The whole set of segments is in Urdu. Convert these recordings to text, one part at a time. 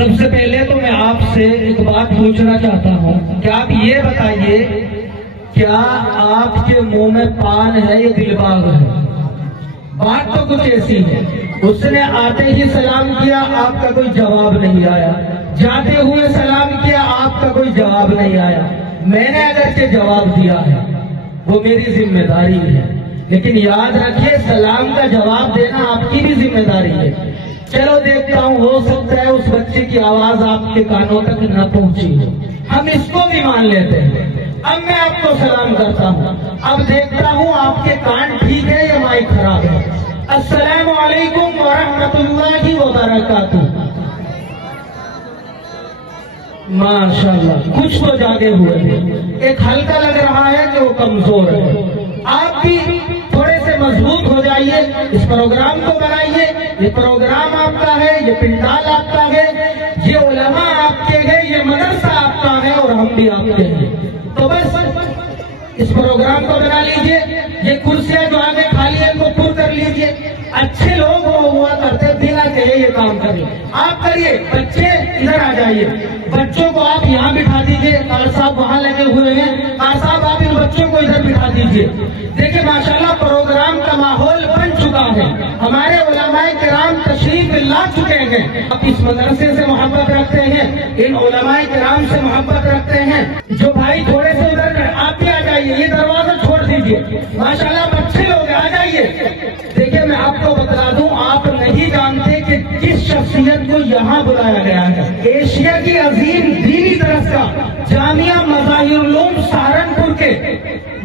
سب سے پہلے تو میں آپ سے ایک بات پوچھنا چاہتا ہوں کہ آپ یہ بتائیے، کیا آپ کے منہ میں پان ہے یا دل باغ ہے؟ بات تو کچھ ایسی ہے، اس نے آتے ہی سلام کیا، آپ کا کوئی جواب نہیں آیا، جاتے ہوئے سلام کیا، آپ کا کوئی جواب نہیں آیا۔ میں نے اگرچہ جواب دیا ہے، وہ میری ذمہ داری ہے، لیکن یاد رکھیے سلام کا جواب دینا آپ کی بھی ذمہ داری ہے۔ چلو دیکھتا ہوں، ہو سکتا ہے اس بچے کی آواز آپ کے کانوں تک نہ پہنچی ہو، ہم اس کو بھی مان لیتے ہیں۔ اب میں آپ کو سلام کرتا ہوں، اب دیکھتا ہوں آپ کے کان ٹھیک ہے یا مائک خراب ہے۔ السلام علیکم ورحمۃ اللہ وبرکاتہ۔ ماشاءاللہ کچھ تو جاگے ہوئے ہیں، ایک ہلکا لگ رہا ہے کہ وہ کمزور ہے۔ آپ بھی تھوڑے سے مضبوط ہو جائیے، اس پروگرام کو بنائیے، یہ پروگرام آپ کا ہے، یہ پنڈال آپ کا ہے، یہ علماء آپ کے ہیں، یہ مدرسہ آپ کا ہے اور ہم بھی آپ کے ہیں۔ تو بس اس پروگرام کو بنا لیجئے، یہ کرسیاں جو آگے خالی ہیں ان کو پر کر لیجئے۔ اچھے لوگ ہوا کرتے بنا کہے یہ کام کریں، آپ کریے۔ بچے ادھر آ جائیے، بچوں کو آپ یہاں بٹھا دیجئے، قاری صاحب وہاں لگے ہوئے ہیں، قاری صاحب آپ ان بچوں کو ادھر بٹھا دیجئے۔ دیکھیں ماشاءاللہ پروگرام کا ماحول بن چکا ہے، ہمارے علماء کرام تشریف لا چکے ہیں۔ آپ اس مدرسے سے محبت رکھتے ہیں، ان علماء کرام سے محبت رکھتے ہیں۔ جو بھائی تھوڑے سے ادھر آپ بھی آ جائیے، یہ دروازہ چھوڑ دیجئے، ماشاءاللہ آپ اچھے لوگ آ جائیے۔ دیکھیں میں آپ کو بتا دوں، آپ نہیں جانتے کہ کس شخصیت کو یہاں بلایا گیا ہے۔ ایشیا کی عظیم دینی درسگاہ جامعہ مظاہر العلوم سہارنپور کے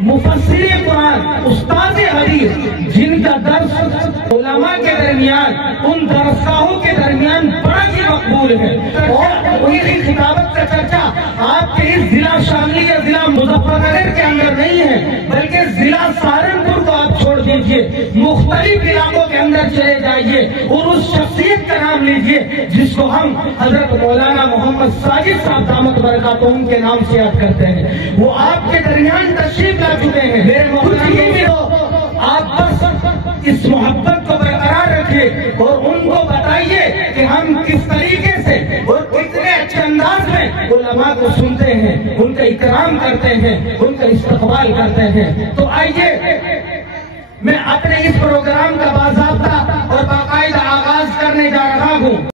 مفسر قرآن استاد حدیث، جن کا درس علماء کے درمیان، ان درسگاہوں کے درمیان بڑا ہی مقبول ہے، اور ان کی خطابت کا چرچا آپ کے اس ضلع شاملی یا ضلع مظفر نگر کے اندر نہیں ہے، بلکہ ضلع سہارنپور کو آپ چھوڑ دیجئے، مختلف علاقوں کے اندر چلے جائیے اور اس شخصیت کا نام لیجئے جس کو ہم حضرت مولانا محمد ساجد صاحب دامت برکاتہم کے نام سے یاد کرتے ہیں۔ وہ آپ کے درمیان تشریف لا چکے ہیں۔ میرے آپ بس اس محبت کو برقرار رکھیے اور ان کو بتائیے کہ ہم کس طریقے سے اور کتنے اچھے انداز میں علماء کو سنتے ہیں، ان کا اکرام کرتے ہیں، ان کا استقبال کرتے ہیں۔ تو آئیے میں اپنے اس پروگرام کا باضابطہ اور باقاعدہ آغاز کرنے جا رہا ہوں۔